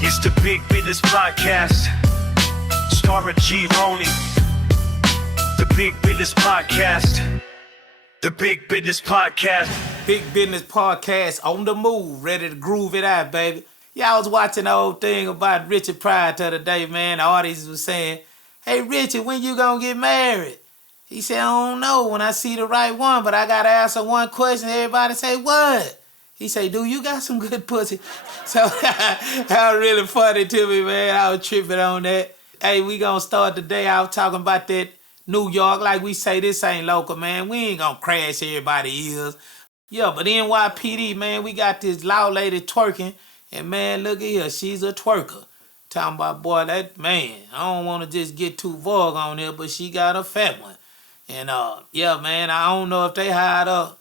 It's the Big Bitness Podcast. Starring G Roney. The Big Bitness Podcast. The Big Bitness Podcast. Big Bitness Podcast on the move, ready to groove it out, baby. Yeah, I was watching the whole thing about Richard Pryor the other day, man. The audience was saying, "Hey, Richard, when you gonna get married?" He said, "I don't know when I see the right one, but I gotta answer one question." Everybody say, "What?" He say, "Do you got some good pussy?" So that was really funny to me, man. I was tripping on that. Hey, we gonna start the day out talking about that New York. Like we say, this ain't local, man. We ain't gonna crash everybody's ears. Yeah, but NYPD, man, we got this loud lady twerking. And, man, look at her. She's a twerker. Talking about, boy, that, man, I don't want to just get too vague on her, but she got a fat one. And, yeah, man, I don't know if they hired her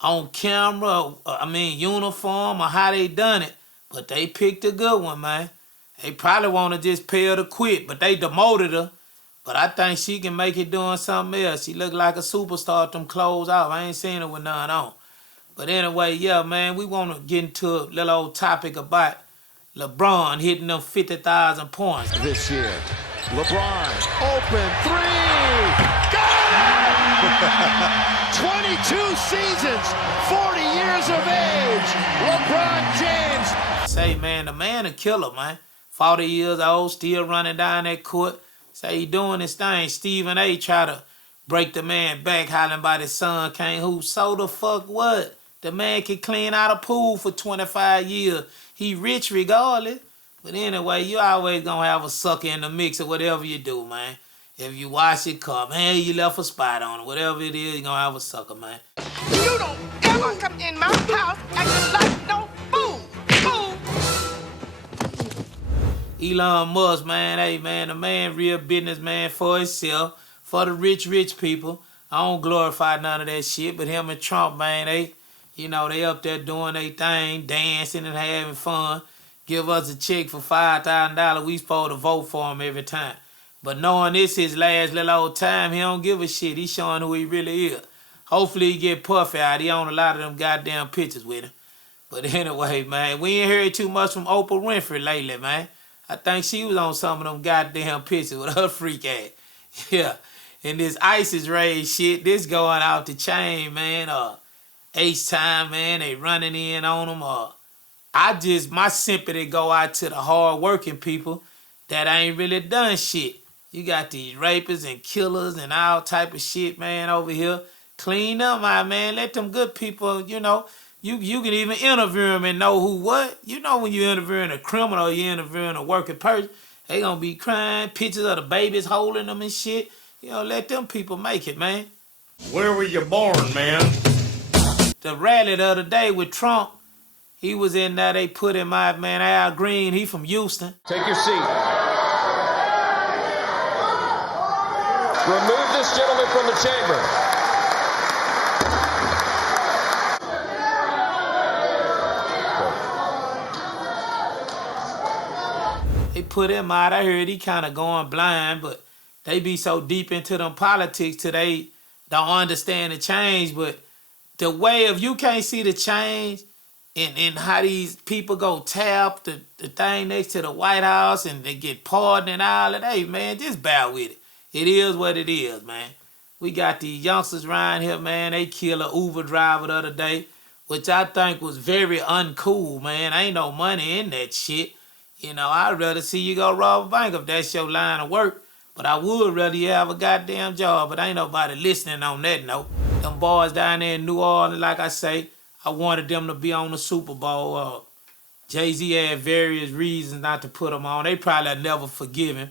on camera, uniform, or how they done it, but they picked a good one, man. They probably want to just pay her to quit, but they demoted her. But I think she can make it doing something else. She look like a superstar with them clothes off. I ain't seen her with none on. But anyway, yeah, man, we want to get into a little old topic about LeBron hitting them 50,000 points. This year, LeBron, open three, got it! 22 seasons, 40 years of age, LeBron James. Say, man, the man a killer, man. 40 years old, still running down that court. Say he doing his thing. Stephen A. try to break the man back, hollering about his son can't hoop. So the fuck what? The man can clean out a pool for 25 years. He rich regardless. But anyway, you always gonna have a sucker in the mix or whatever you do, man. If you wash it cup, man, you left a spot on it. Whatever it is, you gonna have a sucker, man. You don't ever come in my house acting like no fool. Elon Musk, man, hey, man, the man real businessman for himself, for the rich people. I don't glorify none of that shit, but him and Trump, man, they up there doing their thing, dancing and having fun. Give us a check for $5,000. We supposed to vote for him every time. But knowing this his last little old time, he don't give a shit. He showing who he really is. Hopefully he get Puffy out. He on a lot of them goddamn pictures with him. But anyway, man, we ain't heard too much from Oprah Winfrey lately, man. I think she was on some of them goddamn pictures with her freak ass. Yeah. And this ISIS raid shit, this going out the chain, man. H-Time, man, they running in on them. My sympathy go out to the hard-working people that ain't really done shit. You got these rapists and killers and all type of shit, man, over here. Clean up, my man. Let them good people, you can even interview them and know who what. You know when you're interviewing a criminal or you're interviewing a working person, they gonna be crying, pictures of the babies holding them and shit. Let them people make it, man. Where were you born, man? The rally the other day with Trump, he was in there, they put him out, man, Al Green, he from Houston. Take your seat. Remove this gentleman from the chamber. They put him out. I heard he kind of going blind, but they be so deep into them politics till they don't understand the change. But the way if you can't see the change and how these people go tap the thing next to the White House and they get pardoned and all of that, hey, man, just bear with it. It is what it is, man. We got these youngsters around here, man. They killed an Uber driver the other day, which I think was very uncool, man. Ain't no money in that shit. I'd rather see you go rob a bank if that's your line of work. But I would rather you have a goddamn job. But ain't nobody listening on that note. Them boys down there in New Orleans, like I say, I wanted them to be on the Super Bowl. Jay-Z had various reasons not to put them on. They probably never forgive him.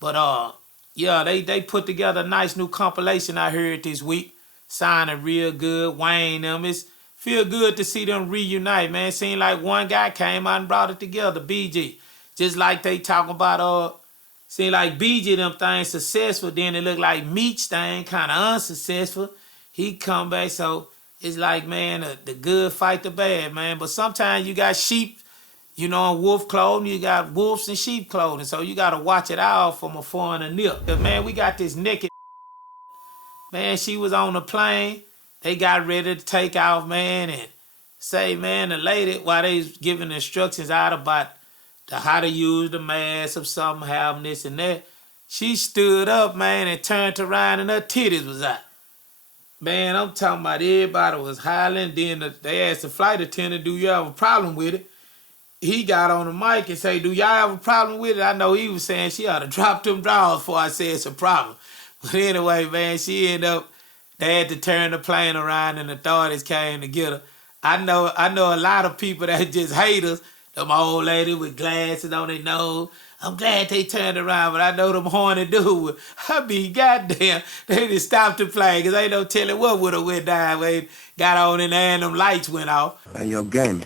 But, yeah, they put together a nice new compilation I heard this week. Sounding real good. Wayne them. It's feel good to see them reunite, man. Seemed like one guy came out and brought it together, BG. Just like they talking about, seem like BG them things successful, then it look like Meech thing kind of unsuccessful. He come back, so it's like, man, the good fight the bad, man. But sometimes you got sheep, in wolf clothing, you got wolves and sheep clothing, so you got to watch it out from afar and a nip. But, man, we got this naked, man, she was on the plane. They got ready to take off, man, and say, man, the lady, while they was giving instructions out about how to use the mask of something, having this and that. She stood up, man, and turned around and her titties was out. Man, I'm talking about everybody was hollering. Then they asked the flight attendant, do you have a problem with it? He got on the mic and say, do y'all have a problem with it? I know he was saying she ought to drop them drawers before I said it's a problem. But anyway, man, she ended up, they had to turn the plane around and the authorities came to get her. I know a lot of people that just hate us. Them old lady with glasses on their nose. I'm glad they turned around, but I know them horny dudes. I be goddamn, they just stopped the plane because ain't no telling what would have went down when they got on in there and them lights went off. Hey, yo, gang.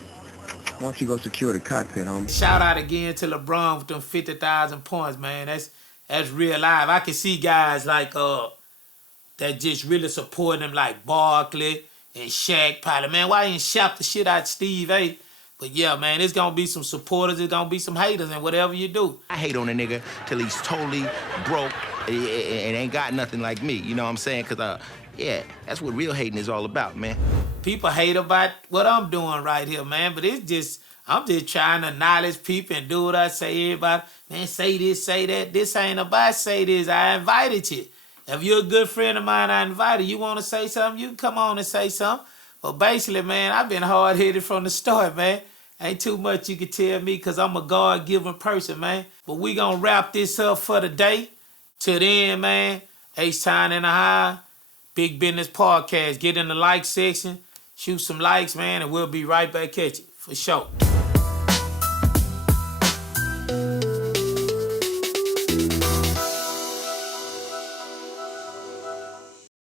Why don't you go secure the cockpit, homie? Shout out again to LeBron with them 50,000 points, man. That's real live. I can see guys like that just really support him, like Barkley and Shaq probably. Man, why ain't Shaq the shit out Steve A? But yeah, man, there's gonna be some supporters, there's gonna be some haters, and whatever you do. I hate on a nigga till he's totally broke and ain't got nothing like me. You know what I'm saying? Cause yeah, that's what real hating is all about, man. People hate about what I'm doing right here, man. But it's just, I'm just trying to acknowledge people and do what I say. Everybody, man, say this, say that. This ain't about say this. I invited you. If you're a good friend of mine, I invited you. Want to say something, you can come on and say something. But basically, man, I've been hard-headed from the start, man. Ain't too much you can tell me because I'm a God-given person, man. But we gonna wrap this up for the day. Till then, man, H-Time in the High, Big Business Podcast. Get in the like section, shoot some likes, man, and we'll be right back at you, for sure.